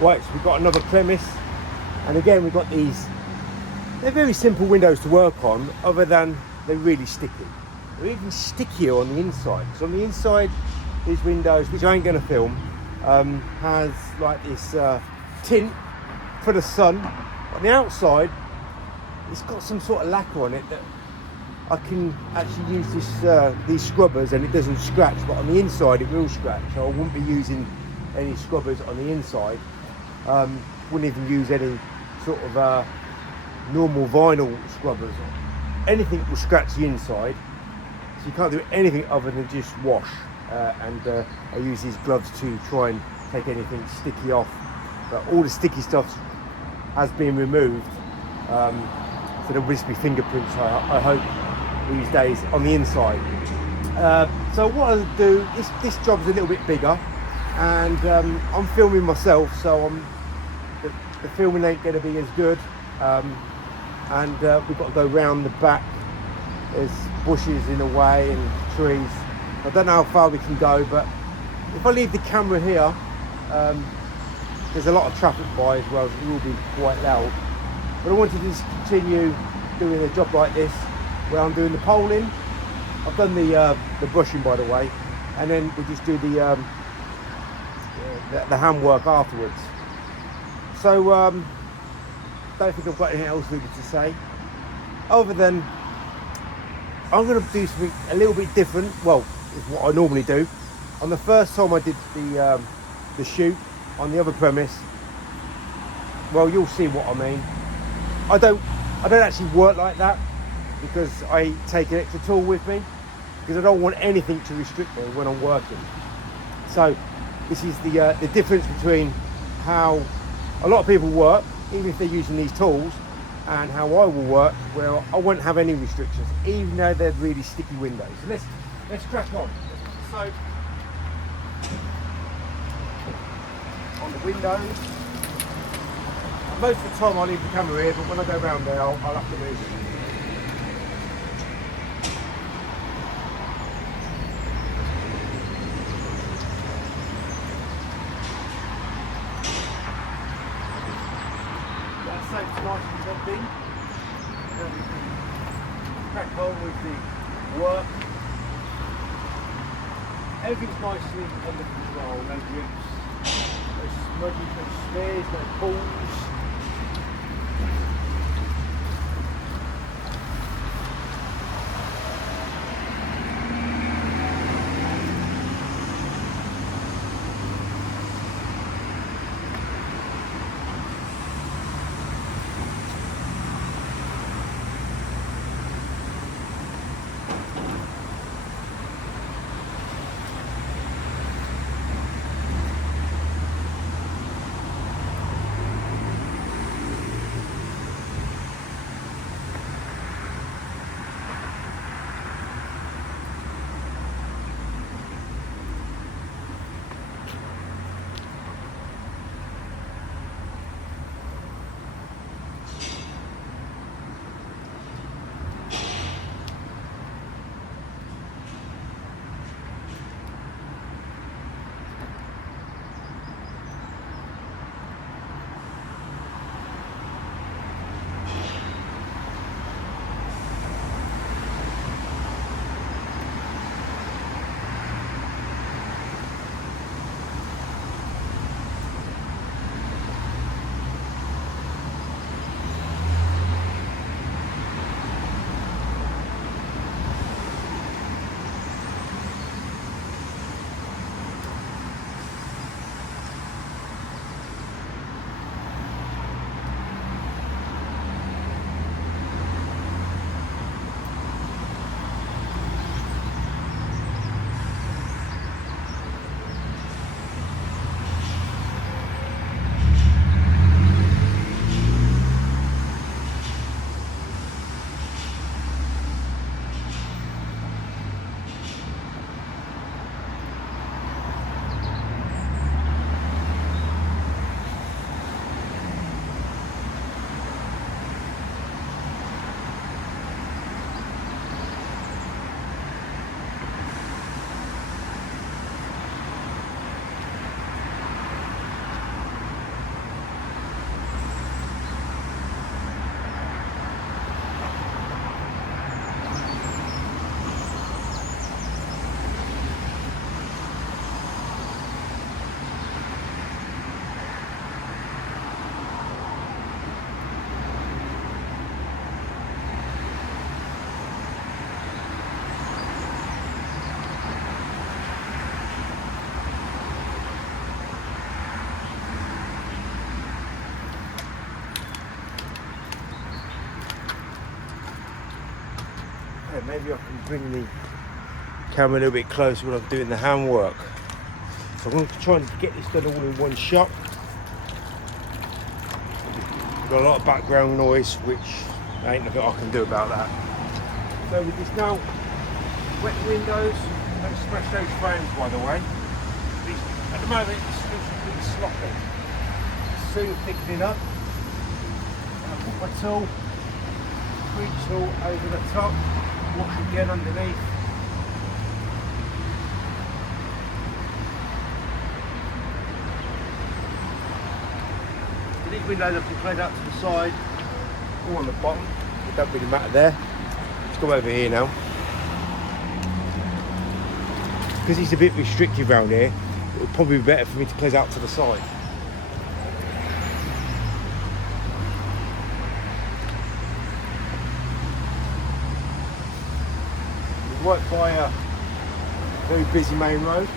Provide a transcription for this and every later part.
Right, so we've got another premise, and again we've got these. They're very simple windows to work on, other than they're really sticky. They're even stickier on the inside. So on the inside, these windows, which I ain't going to film, has like this tint for the sun. On the outside, it's got some sort of lacquer on it that I can actually use these scrubbers and it doesn't scratch, but on the inside it will scratch. So I wouldn't be using any scrubbers on the inside. Wouldn't even use any sort of normal vinyl scrubbers. Anything will scratch the inside, so you can't do anything other than just wash. And I use these gloves to try and take anything sticky off. But all the sticky stuff has been removed, so there will just be fingerprints, I hope, these days on the inside. So what I'll do, this job's a little bit bigger, and I'm filming myself, so the filming ain't going to be as good, and we've got to go round the back. There's bushes in the way and trees. I don't know how far we can go, but if I leave the camera here, there's a lot of traffic by as well, so it will be quite loud. But I wanted to just continue doing a job like this, where I'm doing the poling. I've done the brushing, by the way, and then we just do the handwork afterwards. So don't think I've got anything else really to say, other than I'm going to do something a little bit different. Well, it's what I normally do. On the first time I did the shoot on the other premise, well, you'll see what I mean. I don't actually work like that, because I take an extra tool with me, because I don't want anything to restrict me when I'm working. So this is the difference between how a lot of people work, even if they're using these tools, and how I will work, where I won't have any restrictions, even though they're really sticky windows. So let's crack on. So on the windows, most of the time I'll leave the camera here, but when I go around there, I'll have to move it. That soak's nice and empty. Then we can crack on with the work. Everything's nicely under control, no drips, no smudges, no smears, no pools. maybe I can bring the camera a little bit closer when I'm doing the handwork. So I'm going to try and get this done all in one shot. Got a lot of background noise, which ain't nothing I can do about that. So with this now, wet windows, don't smash those frames by the way. At the moment it's still completely sloppy. Soon thickening up. I'll put my tool, tool over the top, wash again underneath. These windows I can clean out to the side or on the bottom, it don't really matter there. Let's go over here now. Because it's a bit restrictive around here, it would probably be better for me to close out to the side. We work by a very busy main road.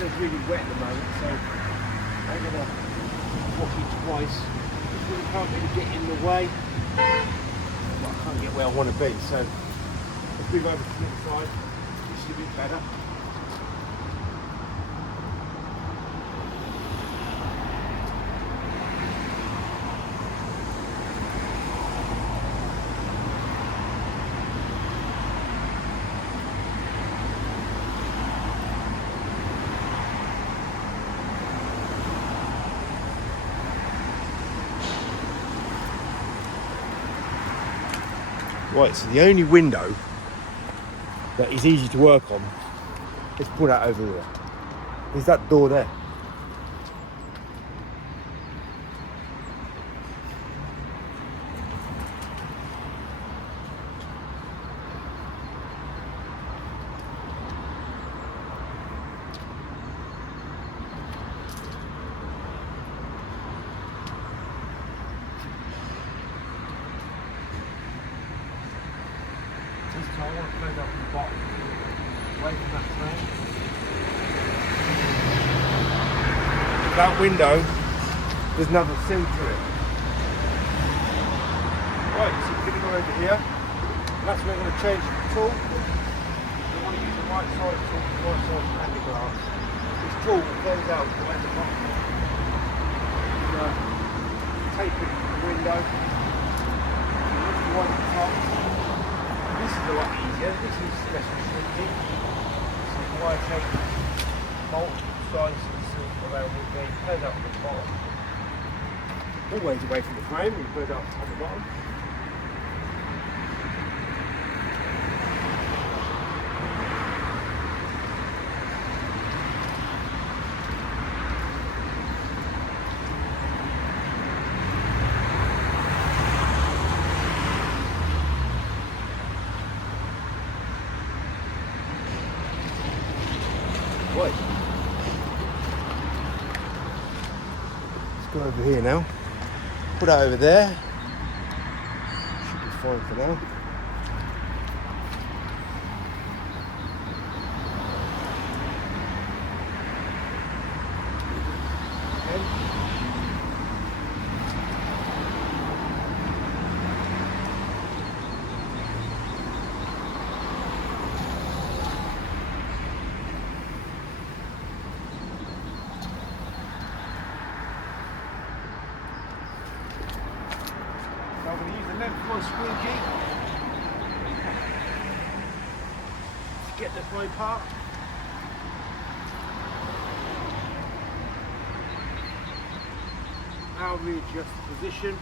It's really wet at the moment, so I'm going to wash it twice. This really can't really get in the way, but I can't get where I want to be, so let's move over to the next side. This is a bit better. Right, so the only window that is easy to work on, let's put that over there. There's that door there. So I want to close up the bottom, away from that frame. That window, there's another sill to it. Right, so we're going to go over here. And that's where we're going to change the tool. We want to use the right side tool for the right side and the glass. This tool will close out right at the bottom. Tape it to the window. Look the one at the top. This is a lot easier, this is less restrictive. This is why I take multiple sides of the silk around with me, close up at the bottom. Always away from the frame, we put it up on the bottom. Right. Let's go over here now. Put that over there. Should be fine for now. I'm going to use the length of my squeegee to get the frame apart. Now readjust the position.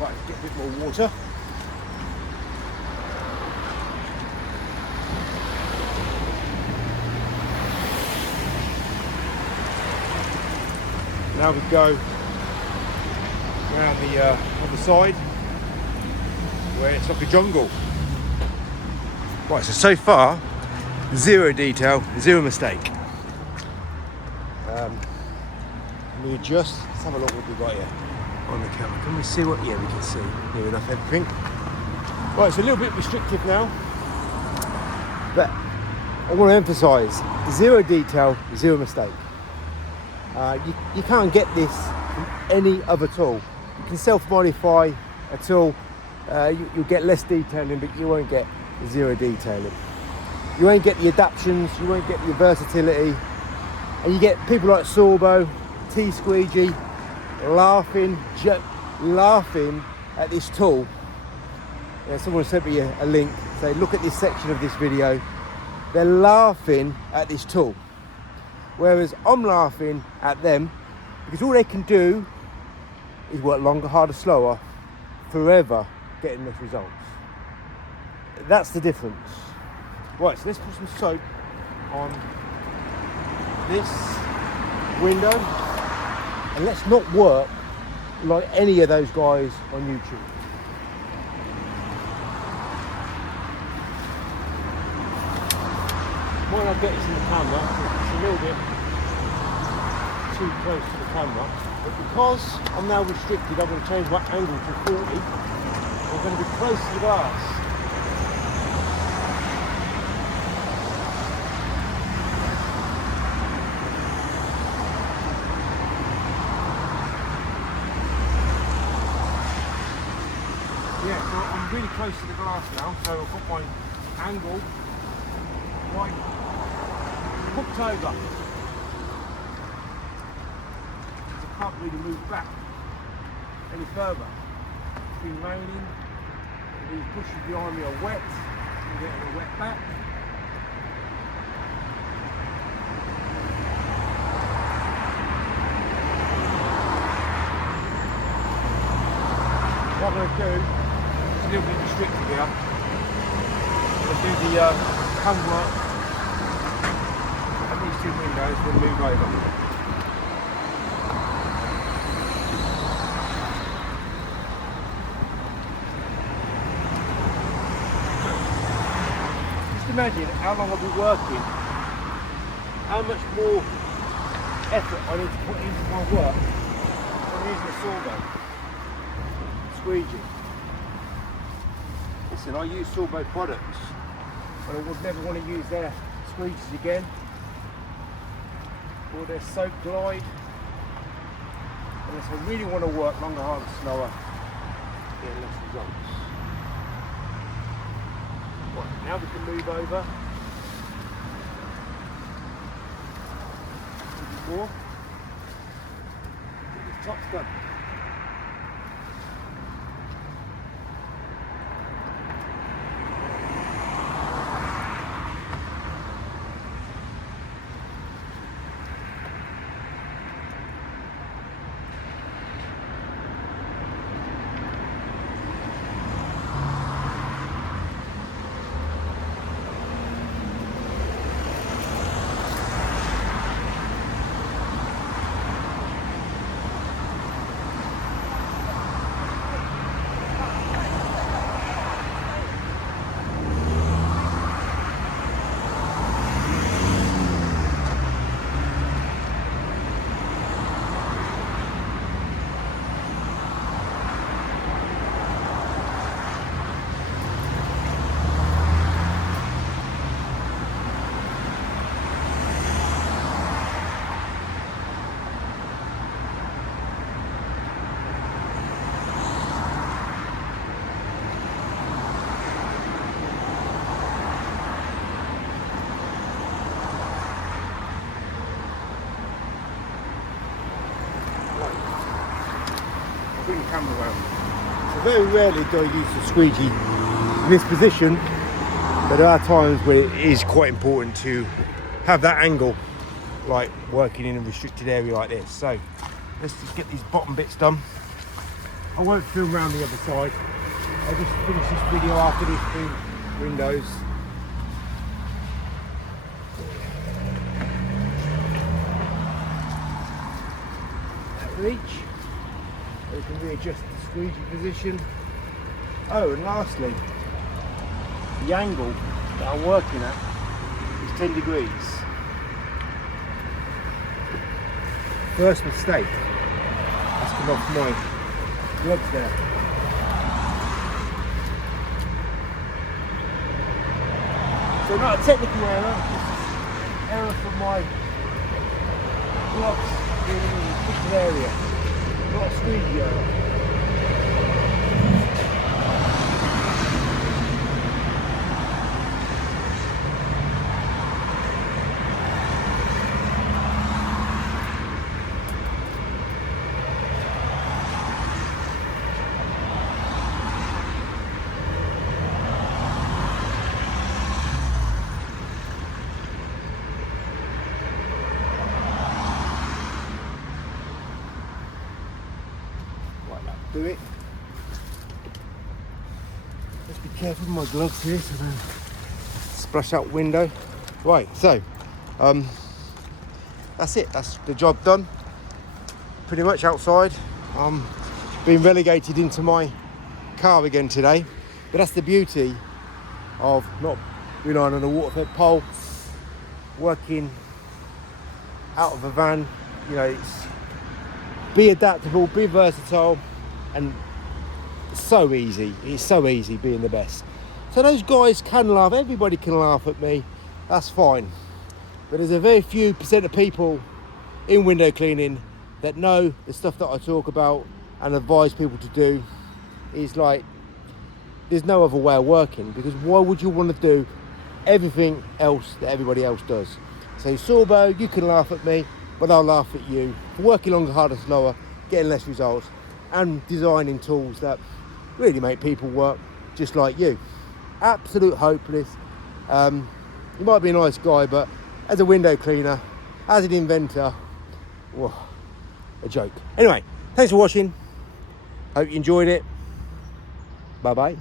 Right, get a bit more water. Now we go around the other side where it's like a jungle. Right, so far, zero detail, zero mistake. Let me adjust. Let's have a look what we've got here on the camera. Can we see what? Yeah, we can see near enough everything. Right, it's a little bit restrictive now, but I want to emphasise zero detail, zero mistake. You can't get this from any other tool. You can self-modify a tool. You'll get less detailing, but you won't get zero detailing. You won't get the adaptions, you won't get the versatility, and you get people like Sorbo, Squeegee laughing at this tool. Someone sent me a link, say look at this section of this video. They're laughing at this tool, whereas I'm laughing at them because all they can do is work longer, harder, slower, forever getting less results. That's the difference. Right, so let's put some soap on this window and let's not work like any of those guys on YouTube. Might not get this in the camera, it's a little bit too close to the camera, but because I'm now restricted, I'm going to change my angle to 40. I'm going to be close to the glass. Yeah, so I'm really close to the glass now, so I've got my angle right hooked over. I can't really move back any further. It's been raining, these bushes behind me are wet, I'm getting a wet back. What I'm going to do, it's a little bit restricted here, I'm going to do the homework at these two windows, then move over. Just imagine how long I'll be working, how much more effort I need to put into my work when I'm using a Sorbo. Squeegee. Listen, I use Sorbo products, but I would never want to use their squeegees again, or their soap glide, unless I really want to work longer, harder, slower, get less results. Right, now we can move over. More. Get this top's done. Bring the camera around. So very rarely do I use the squeegee in this position, but there are times where it is quite important to have that angle, like working in a restricted area like this. So let's just get these bottom bits done. I won't film around the other side. I'll just finish this video after these two windows. for each. We can readjust the squeegee position. Oh, and lastly, the angle that I'm working at is 10 degrees. First mistake. Let's come off my gloves there. So not a technical error, just error from my gloves being in a particular area, not a squeegee error. Do it. Let's be careful with my gloves here so I don't splash out window. Right, so that's it. That's the job done. Pretty much outside. Being relegated into my car again today, but that's the beauty of not relying on a water-fed pole. Working out of a van, you know, it's be adaptable, be versatile. And so easy, it's so easy being the best. So those guys can laugh, everybody can laugh at me, that's fine. But there's a very few percent of people in window cleaning that know the stuff that I talk about and advise people to do. Is like, there's no other way of working, because why would you want to do everything else that everybody else does? So Sorbo, you can laugh at me, but I'll laugh at you for working longer, harder, slower, getting less results, and designing tools that really make people work just like you. Absolute hopeless. You might be a nice guy, but as a window cleaner, as an inventor, whoa, a joke. Anyway, thanks for watching. Hope you enjoyed it. Bye bye.